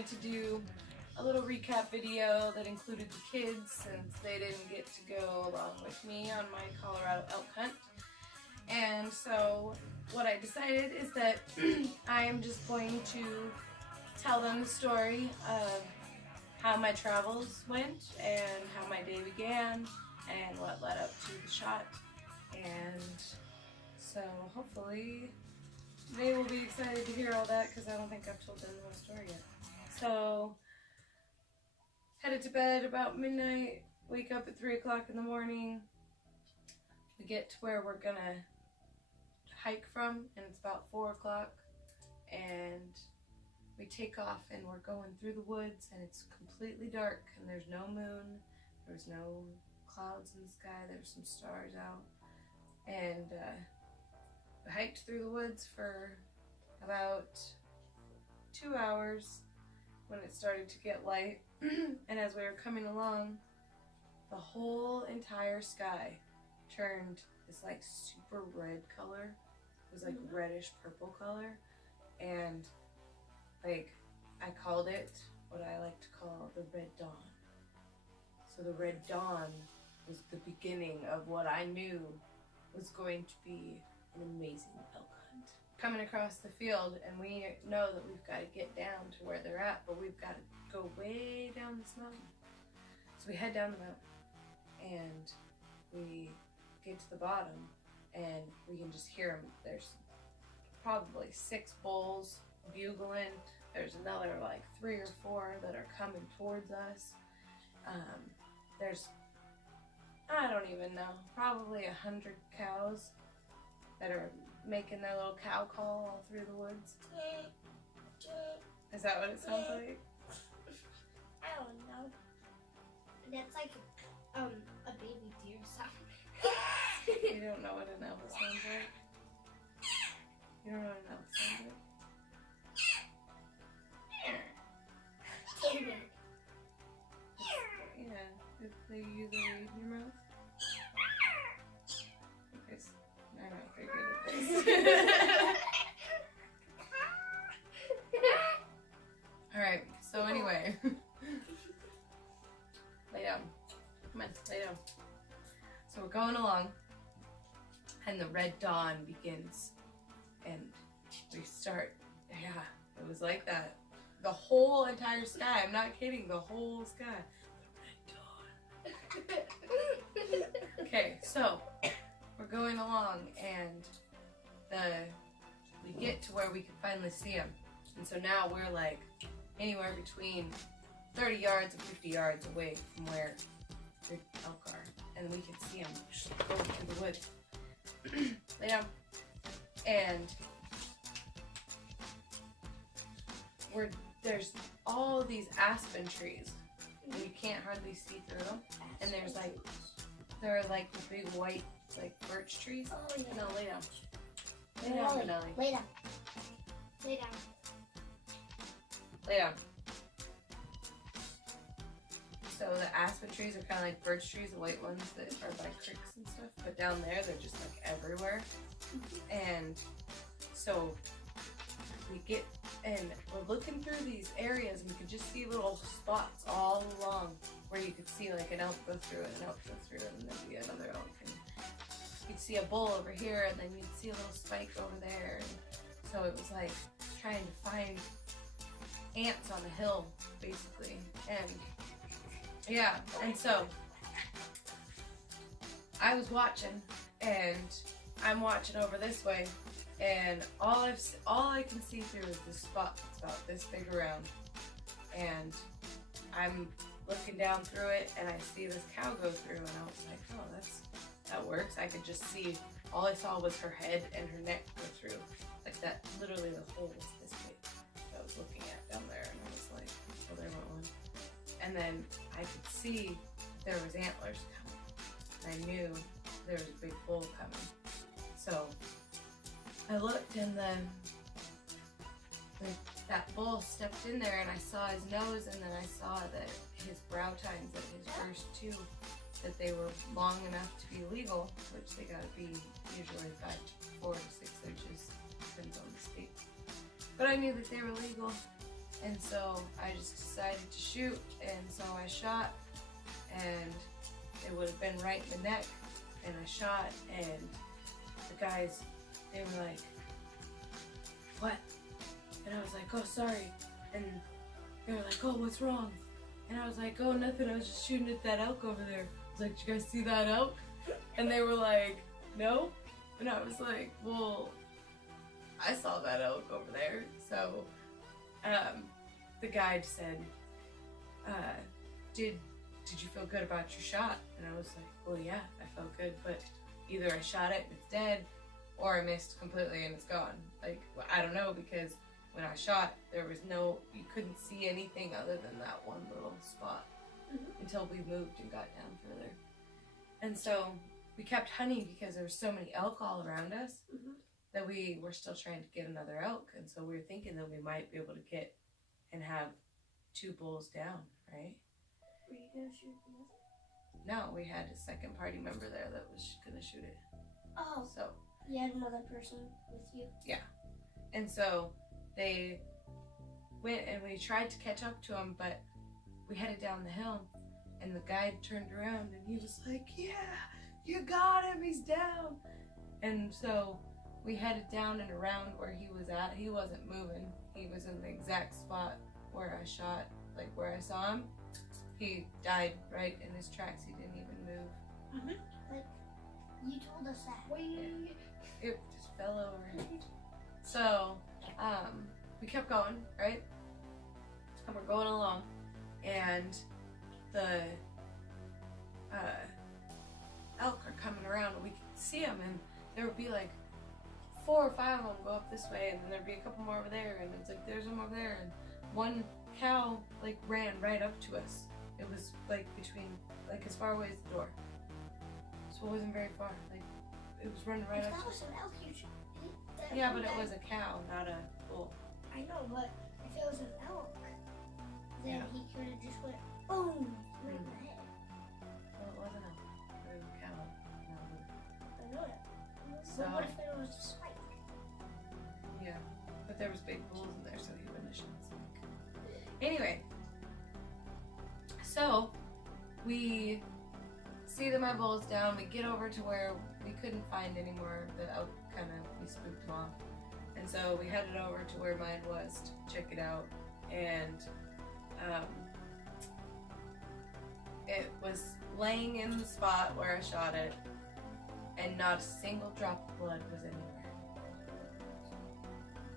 wanted to do a little recap video that included the kids since they didn't get to go along with me on my Colorado elk hunt. And so what I decided is that I am just going to tell them the story of how my travels went and how my day began and what led up to the shot. And so hopefully they will be excited to hear all that because I don't think I've told them the whole story yet. So headed to bed about midnight, wake up at 3 o'clock in the morning. We get to where we're gonna hike from and it's about 4 o'clock, and we take off and we're going through the woods and it's completely dark and there's no moon, there's no clouds in the sky, there's some stars out, and we hiked through the woods for about 2 hours when it started to get light. And as we were coming along, the whole entire sky turned this like super red color. It was like reddish purple color, and like I called it what I like to call the red dawn. So the red dawn was the beginning of what I knew was going to be an amazing elk hunt. Coming across the field, and we know that we've got to get down to where they're at, but we've got to go way down this mountain. So we head down the mountain and we get to the bottom and we can just hear them. There's probably 6 bulls bugling. There's another like 3 or 4 that are coming towards us. There's, I don't even know, probably 100 cows that are making their little cow call all through the woods. Is that what it sounds like? I don't know. That's like a baby deer sound. You don't know what an elk sounds like? You don't know what an elk sounds like? Yeah, if they use a reed in your mouth. Okay, so I'm not very good at this. Alright, so anyway. Lay down. Come on, lay down. So we're going along, and the red dawn begins, and we start, yeah, it was like that. The whole entire sky, I'm not kidding, the whole sky. The red dawn. Okay, so we're going along, and we get to where we can finally see them. And so now we're like anywhere between 30 yards and 50 yards away from where the elk are. And we can see them just going through the woods. Lay down. And there's all these aspen trees, and you can't hardly see through them. And they're like the big white like birch trees. Oh, yeah. No, lay down. Lay down, Benelli. Lay down. Lay down. Lay down. So the aspen trees are kind of like birch trees, the white ones that are by creeks and stuff. But down there, they're just like everywhere. And so we get, and we're looking through these areas, and we could just see little spots all along where you could see like an elk go through it, an elk go through it, and then be another elk. And you'd see a bull over here, and then you'd see a little spike over there. And so it was like trying to find ants on a hill, basically. And yeah, and so I was watching, and I'm watching over this way, and all I can see through is this spot that's about this big around, and I'm looking down through it, and I see this cow go through, and I was like, oh, that works. I could just see, all I saw was her head and her neck go through, like that. Literally the hole was this big that I was looking at down there, and I was like, oh, there went one. And then I could see there was antlers coming. I knew there was a big bull coming. So I looked, and then that bull stepped in there, and I saw his nose, and then I saw that his brow tines at his first 2, that they were long enough to be legal, which they gotta be usually 4 to 6 inches, depends on the state. But I knew that they were legal, And so I just decided to shoot, and so I shot, and it would have been right in the neck, and I shot, and the guys, they were like, "What?" And I was like, "Oh, sorry." And they were like, "Oh, what's wrong?" And I was like, "Oh, nothing, I was just shooting at that elk over there." I was like, "Did you guys see that elk?" And they were like, "No." And I was like, "Well, I saw that elk over there." So the guide said, did you feel good about your shot? And I was like, "Well, yeah, I felt good, but either I shot it and it's dead, or I missed completely and it's gone." Like, I don't know, because when I shot, there was you couldn't see anything other than that one little spot until we moved and got down further. And so we kept hunting because there were so many elk all around us that we were still trying to get another elk. And so we were thinking that we might be able to get and have 2 bulls down, right? Were you gonna shoot the other? No, we had a second party member there that was gonna shoot it. Oh. So You had another person with you? yeah. And so they went and we tried to catch up to him, but we headed down the hill, and the guide turned around and he was like, "Yeah, you got him, he's down." And so we headed down and around where he was at. He wasn't moving. He was in the exact spot where I shot, like where I saw him. He died right in his tracks. He didn't even move. Like, you told us that. Wait. It just fell over. So, we kept going, right? And we're going along, and the elk are coming around, and we could see them, and there would be like 4 or 5 of them go up this way, and then there'd be a couple more over there, and it's like there's them over there, and one cow like ran right up to us. It was like between, like as far away as the door, so it wasn't very far. Like it was running right If up that to was us. an elk, you should eat that. Yeah, but it was a cow, not a bull. I know, but if it was an elk, then Yeah. he could have just went boom right in the head. Well, it wasn't a cow. No. I know that. So- But what if it was a spike? Yeah, but there was big bulls in there, so he wouldn't have shot the snake. Anyway, so we see that my bull's down. We get over to where we couldn't find any more. The elk we spooked them off, and so we headed over to where mine was to check it out, and it was laying in the spot where I shot it, and not a single drop of blood was anywhere.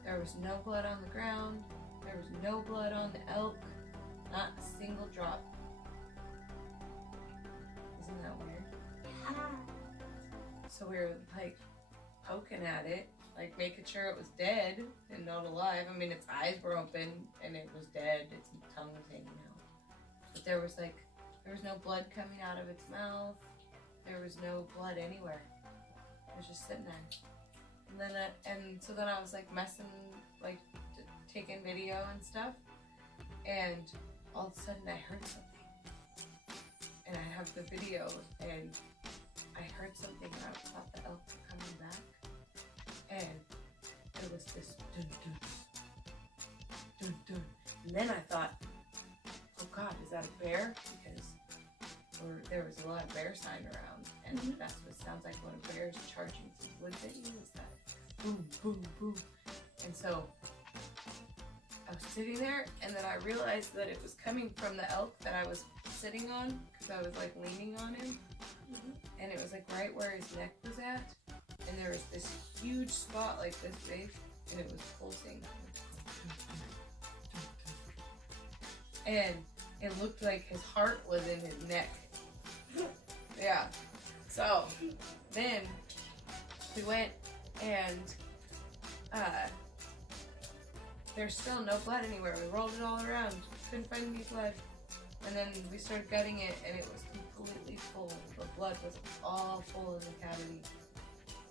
There was no blood on the ground. There was no blood on the elk. Not a single drop. Isn't that weird? Yeah. So we were like poking at it, like making sure it was dead and not alive. I mean, its eyes were open and it was dead. Its tongue was hanging out. But there was no blood coming out of its mouth. There was no blood anywhere. It was just sitting there. And so then I was like messing, like taking video and stuff. And all of a sudden I heard something. And I have the video, and I heard something, and I thought the elk were coming back. And it was this dun dun, dun dun. And then I thought, oh God, is that a bear? Because there was a lot of bear sign around, and that's what it sounds like when a bear is charging some woods at you, is that boom, boom, boom. And so I was sitting there, and then I realized that it was coming from the elk that I was sitting on, because I was like leaning on him, and it was like right where his neck was at, and there was this huge spot like this big, and it was pulsing, and it looked like his heart was in his neck. Yeah. So then we went, and there's still no blood anywhere. We rolled it all around, couldn't find any blood. And then we started gutting it, and it was completely full. The blood was all full in the cavity.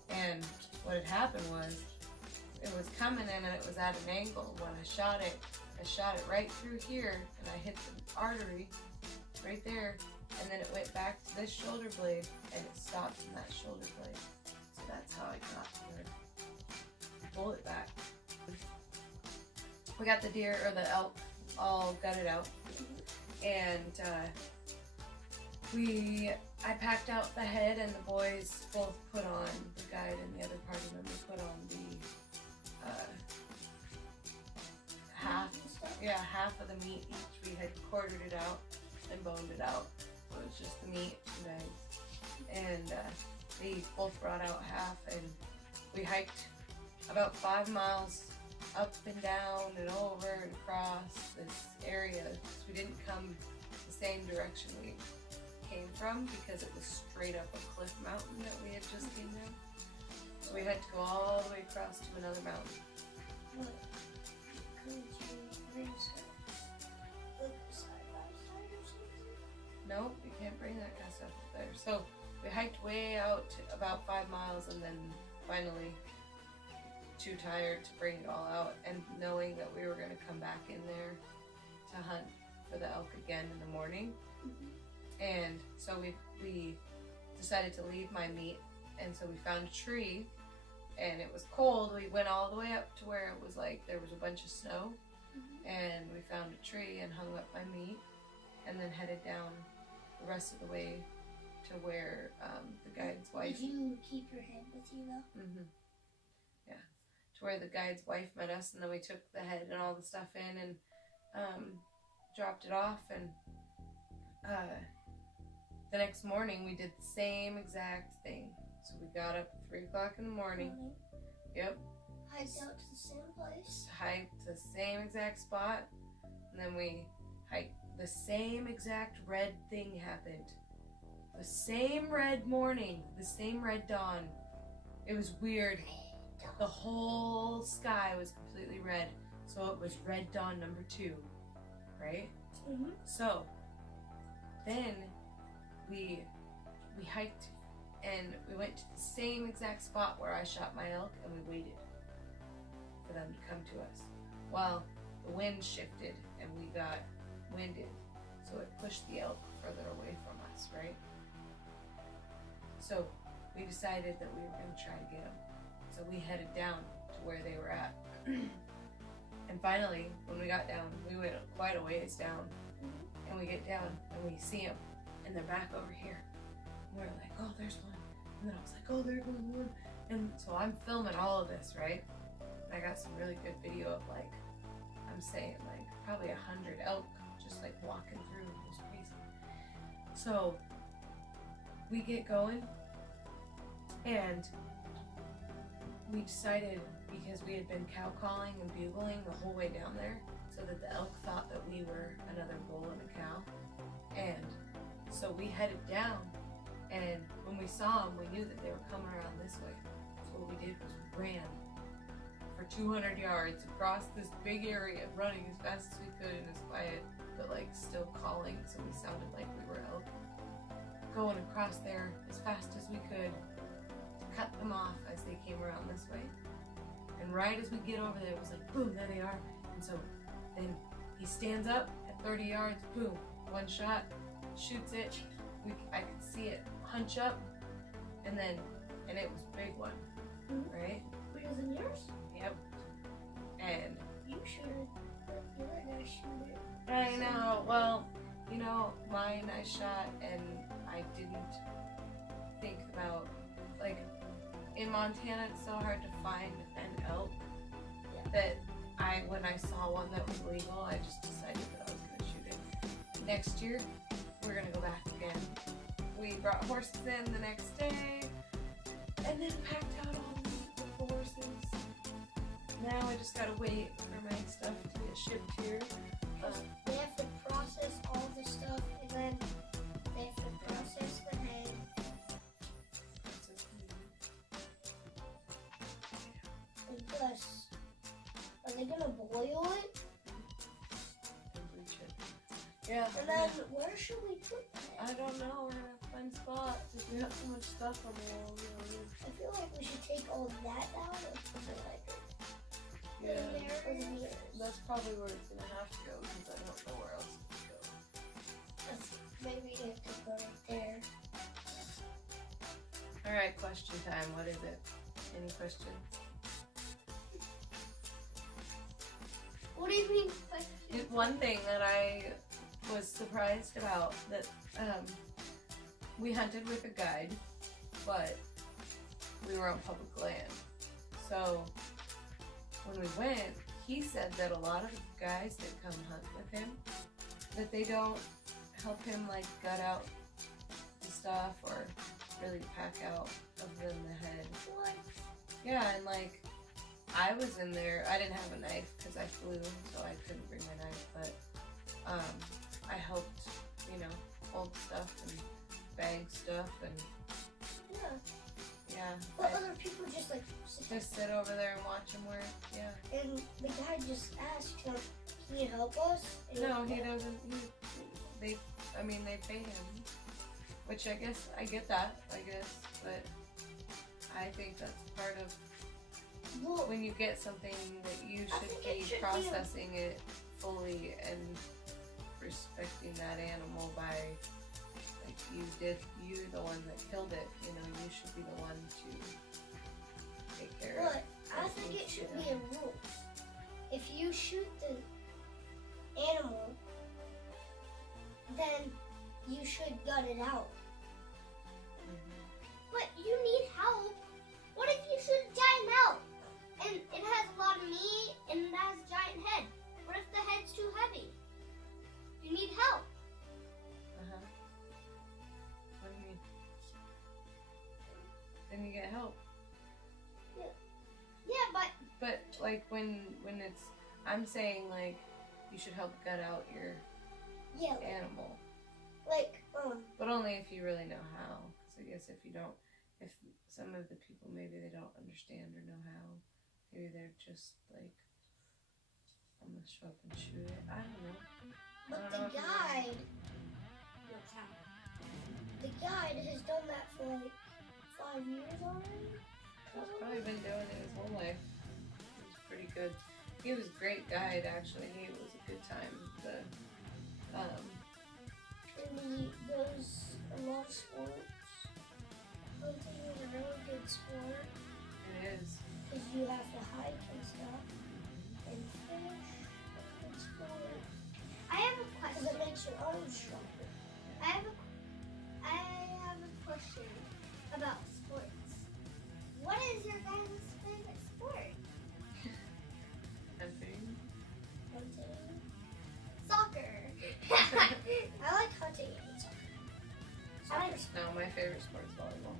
And what had happened was, it was coming in, and it was at an angle. When I shot it right through here, and I hit the artery right there, and then it went back to this shoulder blade, and it stopped in that shoulder blade. So that's how I got the bullet back. We got the deer, or the elk, all gutted out. And I packed out the head, and the boys both put on, the guide and the other party member put on the half of the meat each. We had quartered it out and boned it out. So it was just the meat and eggs. And they both brought out half, and we hiked about 5 miles up and down and over and across this area. We didn't come the same direction we came from because it was straight up a cliff mountain that we had just came down. So we had to go all the way across to another mountain. What? Couldn't you bring some like side by side or something? Nope, you can't bring that kind of stuff up there. So we hiked way out to about 5 miles, and then finally too tired to bring it all out, and knowing that we were going to come back in there to hunt for the elk again in the morning. And so we decided to leave my meat, and so we found a tree, and it was cold. We went all the way up to where it was like there was a bunch of snow, and we found a tree and hung up my meat, and then headed down the rest of the way to where the guide's wife. Did you keep your head with you though? Yeah, to where the guide's wife met us, and then we took the head and all the stuff in and dropped it off. And the next morning we did the same exact thing. So we got up at 3 o'clock in the morning. Yep. Hiked out to the same place. Hiked the same exact spot, and then we hiked the same exact red thing happened. The same red morning, the same red dawn. It was weird. The whole sky was completely red, so it was red dawn number 2, right? So then we hiked, and we went to the same exact spot where I shot my elk, and we waited for them to come to us. Well, the wind shifted, and we got winded, so it pushed the elk further away from us, right? So we decided that we were going to try to get them. So we headed down to where they were at. And finally, when we got down, we went quite a ways down, and we get down and we see them, and they're back over here. And we're like, oh, there's one. And then I was like, oh, there goes one. And so I'm filming all of this, right? And I got some really good video of, like, I'm saying like probably 100 elk just like walking through. It was crazy. So we get going, and we decided, because we had been cow calling and bugling the whole way down there, so that the elk thought that we were another bull and a cow. And so we headed down, and when we saw them, we knew that they were coming around this way. So what we did was we ran for 200 yards across this big area, running as fast as we could and as quiet, but like still calling, so we sounded like we were elk. Going across there as fast as we could to cut them off as they came around this way. And right as we get over there, it was like, boom, there they are. And so then he stands up at 30 yards, boom, one shot, shoots it. I could see it hunch up, and it was a big one, right? Bigger than yours? Yep. And you should you were gonna shoot it. I know, well, you know, mine I shot, and I didn't think about, like, in Montana it's so hard to find an elk that when I saw one that was legal, I just decided that I was gonna shoot it. Next year, we're gonna go back again. We brought horses in the next day, and then packed out all the meat with the horses. Now I just gotta wait for my stuff to get shipped here. They have to process all the stuff, and then they have to process the head. And plus, are they gonna boil it? Yeah. And then where should we put that? I don't know. We're gonna have to find spots. If we have so much stuff on the wall, I feel like we should take all that down and put it like yeah. in there. That's probably where it's gonna have to go, because I don't know where else it could go. Maybe it could go right there. All right, question time. What is it? Any questions? What do you mean? One thing that I was surprised about that we hunted with a guide, but we were on public land. So when we went, he said that a lot of the guys that come hunt with him, that they don't help him like gut out the stuff or really pack out of them the head. What? Yeah, and like I was in there, I didn't have a knife because I flew, so I couldn't bring my knife, but I helped, you know, hold stuff and bag stuff and yeah. But other people just like Sit over there and watch him work, yeah. And the guy just asked him, can you help us? And No, he doesn't, they pay him, which I guess, I get that, but I think that's part of when you get something that you should be processing it fully and respecting that animal by, like you're the one that killed it, you know, you should be the one to take care of it. But I think it should be a rule. If you shoot the animal, then you should gut it out. But you need help. What if you shoot a giant elk and it has a lot of meat and it has a giant head? What if the head's too heavy? You need help. What do you mean? Then you get help. Yeah, but like when it's, I'm saying like you should help gut out your animal. But But only if you really know how. Because I guess if you don't, if some of the people maybe they don't understand or know how, maybe they're just like, I'm gonna show up and shoot it. I don't know. But the guide has done that for like 5 years already. He's probably been doing it his whole life. He was pretty good. He was a great guide actually. He was a good time. And he does a lot of sports. Hunting is a really good sport. It is. Because you have to hike and stuff. And fish. Good sport. I have a question. Because it makes your arms stronger. I have a question about sports. What is your guys' favorite sport? Hunting. Hunting. Soccer. I like hunting and soccer. No, my favorite sport is volleyball.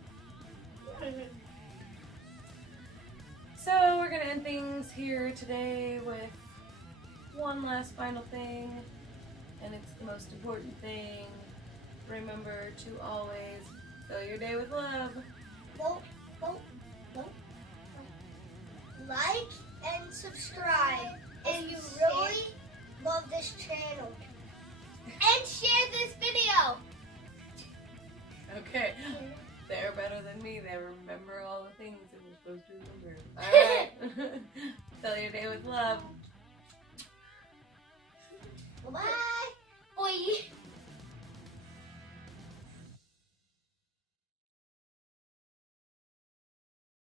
So we're gonna end things here today with one last final thing, and it's the most important thing. Remember to always fill your day with love. Like and subscribe if you really love this channel. And share this video. Okay, they're better than me. They remember all the things that we're supposed to remember. Alright, fill your day with love. Bye. Bye.